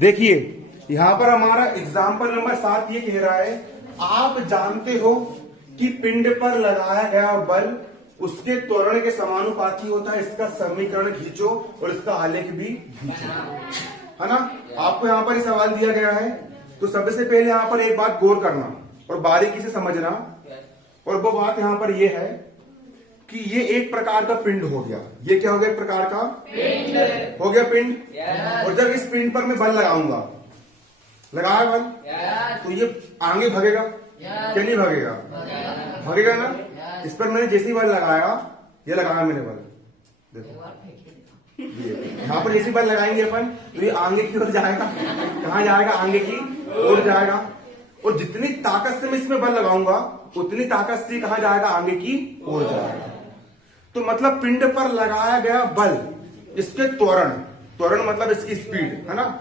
देखिए यहां पर हमारा एग्जाम्पल नंबर 7 ये कह रहा है, आप जानते हो कि पिंड पर लगाया गया बल उसके त्वरण के समानुपाती होता है। इसका समीकरण खींचो और इसका आलेख भी खींचो, है ना। आपको यहाँ पर ये सवाल दिया गया है, तो सबसे पहले यहाँ पर एक बात गौर करना और बारीकी से समझना। और वो बात यहाँ पर ये है कि ये एक प्रकार का पिंड हो गया। ये क्या हो गया? एक प्रकार का पिंड हो गया, पिंड। और जब इस पिंड पर मैं बल लगाऊंगा, लगाया बल, तो ये आगे भगेगा क्या? नहीं भगेगा, भगेगा ना। इस पर मैंने जैसे ही बल लगाया, ये लगाया मैंने बल, देखो यहाँ पर जैसे बल लगाएंगे अपन, तो ये आगे की ओर जाएगा। कहाँ जाएगा? आगे की ओर जाएगा। और जितनी ताकत से मैं इसमें बल लगाऊंगा, उतनी ताकत से कहाँ जाएगा? आगे की ओर जाएगा। तो मतलब पिंड पर लगाया गया बल, इसके त्वरण, त्वरण मतलब इसकी स्पीड, है ना,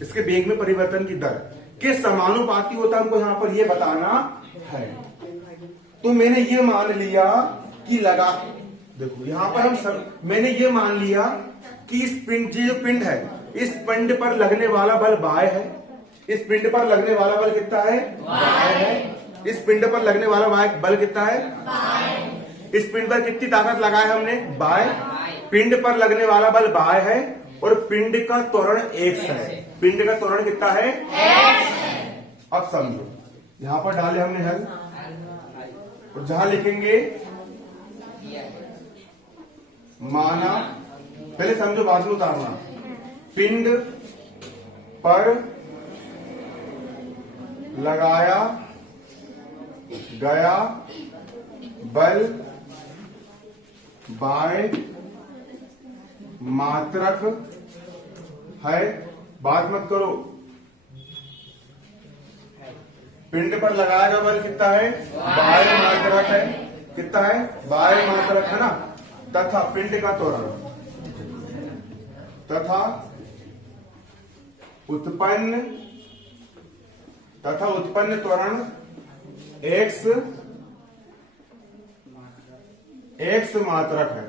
इसके वेग में परिवर्तन की दर के समानुपाती होता है। हमको यहां पर ये बताना है। तो मैंने ये मान लिया कि लगा, देखो यहां पर मैंने ये मान लिया कि इस पिंड, जो पिंड है, इस पिंड पर लगने वाला बल बाय है। इस पिंड पर लगने वाला बल कितना है? बाय है। इस पिंड पर लगने वाला बल कितना है? बाय। इस पिंड पर कितनी ताकत लगाए हमने? बाय। पिंड पर लगने वाला बल बाय है और पिंड का त्वरण x है। पिंड का त्वरण कितना है? x। अब समझो, यहां पर डाले हमने हल, और जहां लिखेंगे माना, पहले समझो बाद में उतारना। पिंड पर लगाया गया बल बाय मात्रक है। बात मत करो, पिंड पर लगाया गया बल कितना है? बाय मात्रक है। कितना है? बाय मात्रक, है ना। तथा पिंड का त्वरण, तथा उत्पन्न त्वरण x मात्रक है।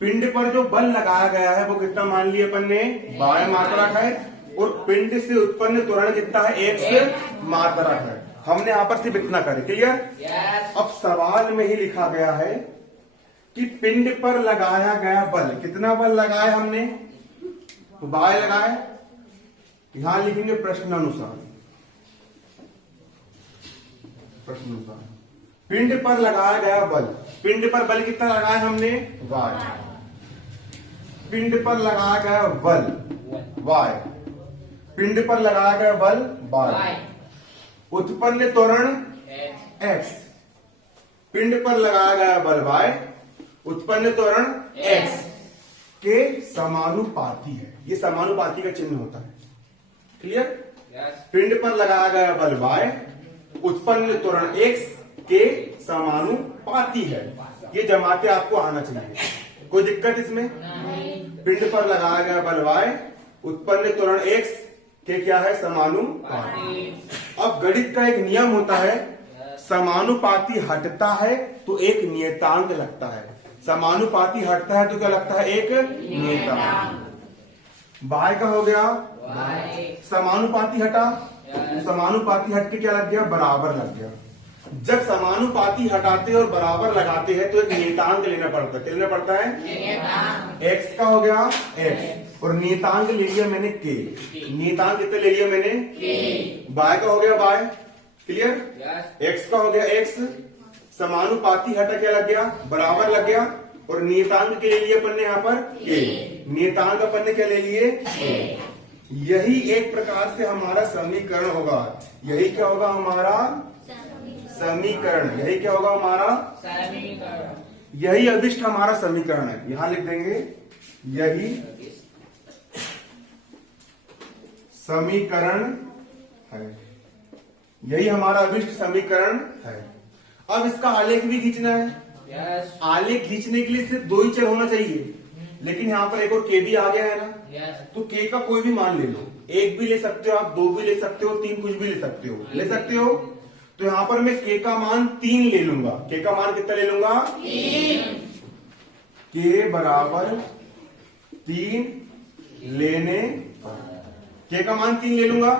पिंड पर जो बल लगाया गया है वो कितना मान लिया अपन ने? बाय मात्रक है। और पिंड से उत्पन्न त्वरण कितना है? x मात्रक है। हमने यहां पर सिर्फ इतना करे, क्लियर? अब सवाल में ही लिखा गया है कि पिंड पर लगाया गया बल, कितना बल लगाया हमने? तो बाय लगाए। यहां लिखेंगे प्रश्नानुसार, प्रश्नानुसार पिंड पर लगाया गया बल। पिंड पर बल कितना लगाया हमने? वाय। पिंड पर लगाया गया बल वाय। पिंड पर लगाया गया बल बाय। उत्पन्न त्वरण x। पिंड पर लगाया गया बल बाय, उत्पन्न त्वरण x के समानुपाती है। ये समानुपाती का चिन्ह होता है, क्लियर? पिंड पर लगाया गया बल बाय, उत्पन्न त्वरण x के समानुपाती है। ये जमाते आपको आना चाहिए, कोई दिक्कत इसमें? पिंड पर लगाया गया बल y, उत्पन्न त्वरण x के क्या है? समानुपाती। अब गणित का एक नियम होता है, समानुपाती हटता है तो एक नियतांक लगता है। समानुपाती हटता है तो क्या लगता है? एक नियतांक। बाय का हो गया, समानुपाती हटा, समानुपाती हट के क्या लग गया? बराबर लग गया। जब समानुपाती हटाते और बराबर लगाते हैं तो एक नियतांक लेना पड़ता है। क्या लेना पड़ता है? x का हो गया x, और नियतांक ले लिया मैंने k। नियतांक कितने ले लिया मैंने? k। बाय का हो गया बाय, क्लियर? x का हो गया x, समानुपाती हटा क्या लग गया? बराबर लग गया। और नियतांक के ले लिए अपन ने यहाँ पर k। नियतांक अपन ने क्या ले लिए? k। यही एक प्रकार से हमारा समीकरण होगा। यही क्या होगा? हमारा समीकरण। यही क्या होगा? हमारा समीकरण। यही अभिष्ट हमारा समीकरण है। यहां लिख देंगे यही समीकरण है। यही हमारा अभिष्ट समीकरण है। अब इसका आलेख भी खींचना है। आलेख खींचने के लिए सिर्फ दो ही चर होना चाहिए, लेकिन यहाँ पर एक और के भी आ गया है ना। तो के का कोई भी मान ले लो, एक भी ले सकते हो आप, दो भी ले सकते हो, तीन, कुछ भी ले सकते हो, ले सकते हो। तो यहां पर मैं के का मान 3 ले लूंगा। के का मान कितना ले लूंगा? 3। के बराबर 3 लेने पर के का मान 3 ले लूंगा,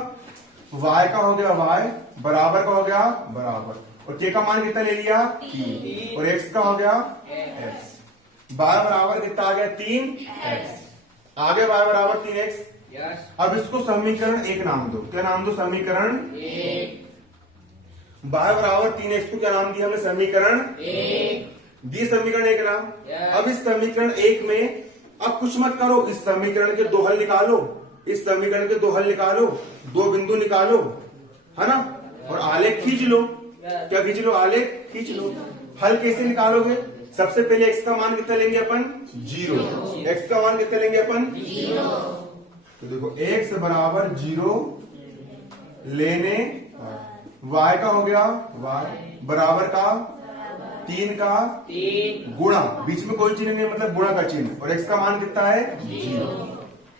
y का हो गया y, बराबर का हो गया बराबर, और के का मान कितना ले लिया 3, और x का हो गया x, y बराबर कितना आ गया 3x, आगे y बराबर 3x। अब इसको समीकरण 1 नाम दो, क्या नाम दो समीकरण 1। y बराबर 3x को क्या नाम दिया हमने समीकरण 1, दी समीकरण 1 नाम। अब इस समीकरण 1 में अब कुछ मत करो, इस समीकरण के 2 हल निकालो, इस समीकरण के 2 हल निकालो, 2 बिंदु निकालो, है ना, और आलेख खींच लो। क्या खींच लो, आलेख खींच लो। हल कैसे निकालोगे, सबसे पहले x का मान कितना लेंगे अपन 0, x का मान कितना लेंगे अपन 0, तो देखो x बराबर 0 लेने, y का हो गया y बराबर का 3 का गुणा, बीच में कोई चिन्ह नहीं मतलब गुणा का चिन्ह, और x का मान कितना है 0,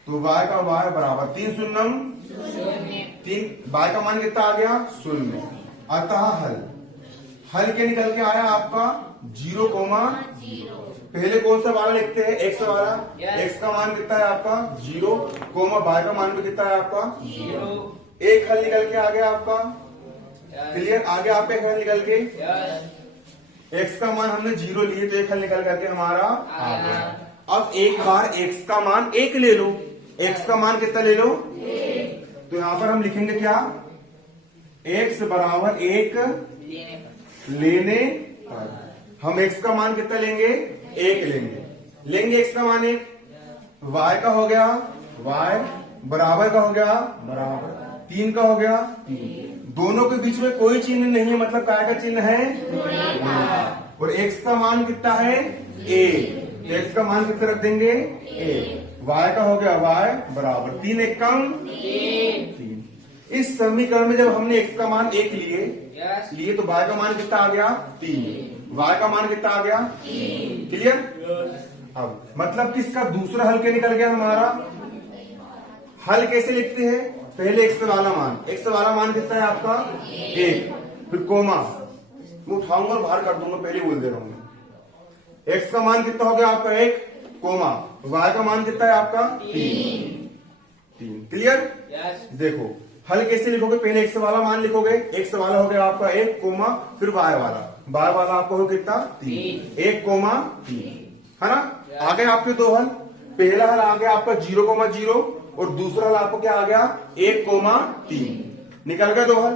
तो y का y बराबर 3 शून्यम 3, y का मान कितना आ गया 0। अतः हल क्या निकल के आया आपका 0, पहले कौन सा वाला लिखते हैं x वाला, x का मान कितना है आपका 0, y का मान भी कितना है आपका 0, एक हल निकल के आ गया आपका, क्लियर। आगे आपका एक हल निकल के, x का मान हमने 0 लिए तो एक हल निकल करके हमारा आ गया। अब एक बार x का मान 1 ले लो, x का मान कितना ले लो 1, तो यहां पर हम लिखेंगे क्या, x बराबर 1 लेने पर हम x का मान कितना लेंगे 1 लेंगे x का मान 1, y का हो गया y, बराबर का हो गया बराबर, 3 का हो गया 3, दोनों के बीच में कोई चिन्ह नहीं है मतलब काय का चिन्ह है, और x का मान कितना है 1, तो x का मान कितना रख देंगे 1, y का हो गया y बराबर 3 1 कम 3। इस समीकरण में जब हमने x का मान 1 लिए तो y का मान कितना आ गया 3, y का मान कितना आ गया 3, क्लियर। अब मतलब किसका दूसरा हल क्या निकल गया हमारा, हल कैसे लिखते हैं, पहले x वाला मान कितना है आपका 1, फिर कोमा मैं उठाऊंगा और बाहर कर दूंगा, पहले बोल दे रहा हूं, x का मान कितना हो गया आपका 1, कोमा y का मान कितना है आपका 3, क्लियर। देखो हल कैसे लिखोगे, पहले x वाला मान लिखोगे, x वाला हो गया आपका 1, कोमा फिर y वाला आपको हो कितना 3, 1 कोमा 3, है ना। आगे आपके 2 हल, पहला हल आ गया आपका 0,0 और दूसरा हल आपको क्या आ गया 1,3, निकल गया 2 हल।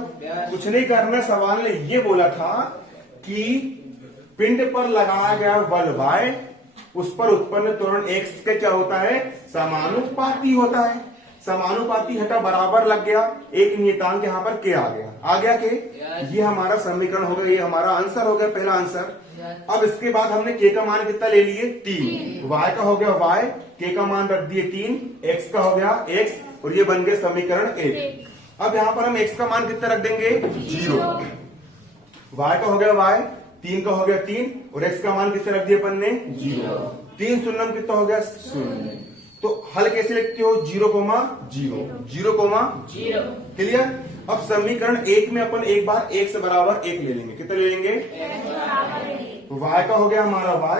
कुछ नहीं करना, सवाल ने ये बोला था कि पिंड पर लगाया गया बल y, उस पर उत्पन्न त्वरण x के क्या होता है समानुपाती होता है, समानुपाती हटा बराबर लग गया, एक नियतांक यहाँ पर के आ गया के, ये हमारा समीकरण हो गया, ये हमारा आंसर हो गया, पहला आंसर। अब इसके बाद हमने के का मान कितना ले लिए 3, y का हो गया y, के का मान रख दिए 3, x का हो गया x, और ये बन गए समीकरण 1। अब यहाँ पर हम x का मान कितना रख देंगे 0, y का हो गया y, 3 का हो गया 3, और x का मान कितना रख दिया अपन ने 0, 3 शून्यम कितना हो गया 0। तो हल कैसे लिखते हो 0,0, क्लियर। अब समीकरण 1 में अपन एक बार 1 से बराबर 1 ले लेंगे, कितना ले लेंगे, तो y का हो गया हमारा y,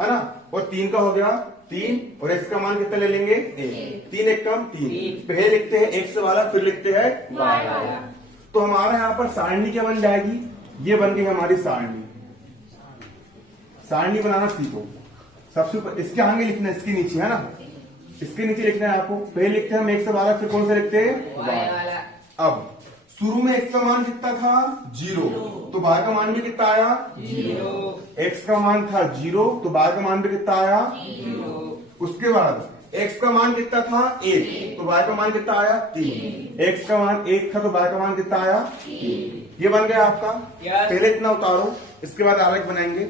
है ना, और 3 का हो गया 3, और x का मान कितना ले लेंगे 1, 3 1 कम 3, पहले लिखते हैं x वाला फिर लिखते हैं y वाला, तो हमारा यहाँ पर सारणी क्या बन जाएगी, ये बन गई हमारी सारणी बनाना सीखो। सबसे ऊपर इसके आगे लिखना है, इसके नीचे है ना, इसके नीचे लिखना है आपको, पहले लिखते हैं हम x वाला, फिर कौन सा लिखते हैं y वाला। अब शुरू में x का मान कितना था 0, तो y का मान भी कितना आया 0, x का मान था 0 तो y का मान भी कितना आया 0। उसके बाद x का मान कितना था 1 तो y का मान कितना आया 3, x का मान 1 था तो y का मान कितना आया 3, ये बन गया आपका। पहले इतना उतारो, इसके बाद आलेख बनाएंगे,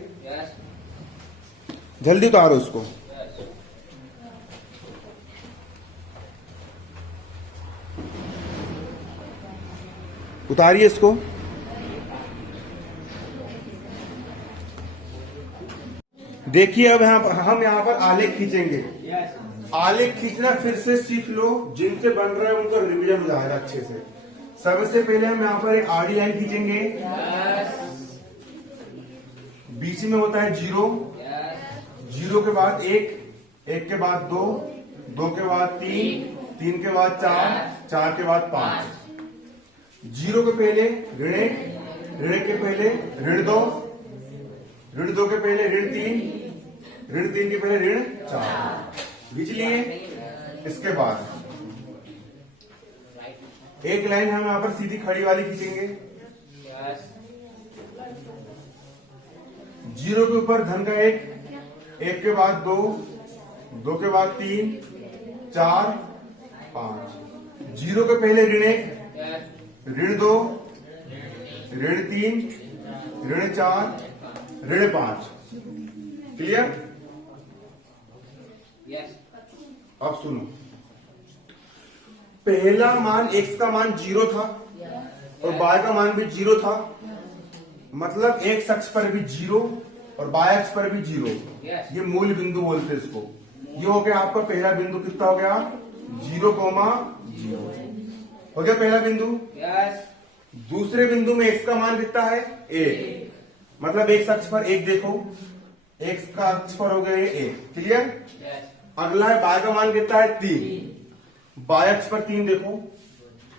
जल्दी उतारो इसको। उतारिए इसको। देखिए अब हम यहाँ पर आलेख खींचेंगे। आलेख खींचना फिर से सीख लो, जिनसे बन रहा है उनको रिवीजन हो जाएगा अच्छे से। सबसे पहले हम यहाँ पर एक आड़ी लाइन खींचेंगे, बीच में होता है 0, 0 के बाद 1, 1 के बाद 2, 2 के बाद 3, 3 के बाद 4, 4 के बाद 5, 0 के पहले ऋण 1, ऋण 1 के पहले ऋण 2, ऋण 2 के पहले ऋण 3, ऋण 3 के पहले ऋण 4 खींच लिए। इसके बाद एक लाइन हम यहां पर सीधी खड़ी वाली खींचेंगे। 0 के ऊपर धन का 1, 1 के बाद 2, 2 के बाद 3, 4, 5, 0 के पहले ऋण 1, ऋण 2, ऋण 3, ऋण 4, ऋण 5। क्लियर? अब सुनो, पहला मान x का मान 0 था और y का मान भी 0 था, मतलब x अक्ष पर भी 0 और y अक्ष पर भी 0। ये मूल बिंदु बोलते हैं इसको। ये हो गया आपका पहला बिंदु। कितना हो गया? 0, 0 हो गया पहला बिंदु। दूसरे बिंदु में x का मान कितना है? 1, मतलब x अक्ष पर 1 देखो, x का अक्ष पर हो गया ये 1। क्लियर? अगला है y का मान कितना है? 3, y अक्ष पर 3 देखो।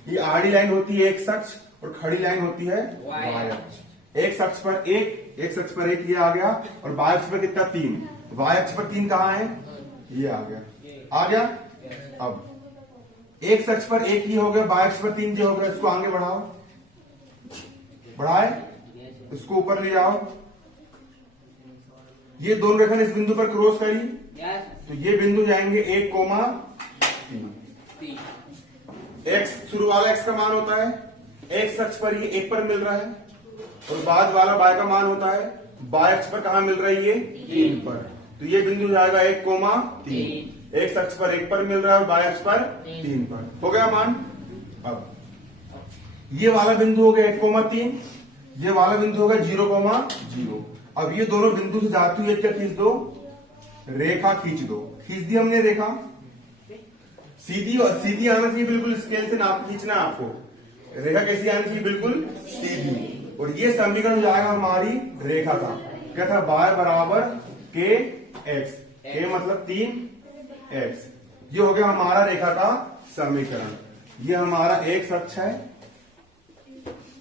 ये आड़ी लाइन होती है x अक्ष और खड़ी लाइन होती है y अक्ष। x अक्ष पर 1, x अक्ष पर 1 ये आ गया, और y अक्ष पर कितना? 3। y अक्ष पर 3 कहाँ है? ये आ गया, आ गया। अब x अक्ष पर 1 ये हो गया, y अक्ष पर 3 ये हो गया। इसको आगे बढ़ाओ, बढ़ाए, इसको ऊपर ले आओ। ये दोनों रेखा इस बिंदु पर क्रॉस करी, तो ये बिंदु जाएंगे 1, 3। x शुरू वाला x का मान होता है, x अक्ष पर ये 1 पर मिल रहा है, और बाद वाला y का मान होता है y अक्ष पर कहां मिल रहा है? ये 3 पर। तो ये बिंदु जाएगा 1, 3। x अक्ष पर 1 पर मिल रहा है और y अक्ष पर 3 पर। हो गया मान। अब ये वाला बिंदु हो गया 1, 3, ये वाला बिंदु होगा 0, 0। अब ये दोनों बिंदु से जाती हुई क्या खींच दो? रेखा खींच दो। खींच दी हमने रेखा, सीधी, और सीधी आना चाहिए, बिल्कुल स्केल से नाप खींचना है आपको। रेखा कैसी आनी चाहिए? बिल्कुल सीधी। और ये समीकरण जाएगा हमारी रेखा का। क्या था? y बराबर k x, k मतलब 3x। ये हो गया हमारा रेखा का समीकरण। ये हमारा x अक्ष है,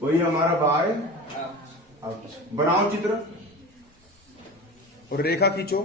वही हमारा y अक्ष। बनाओ चित्र और रेखा खींचो।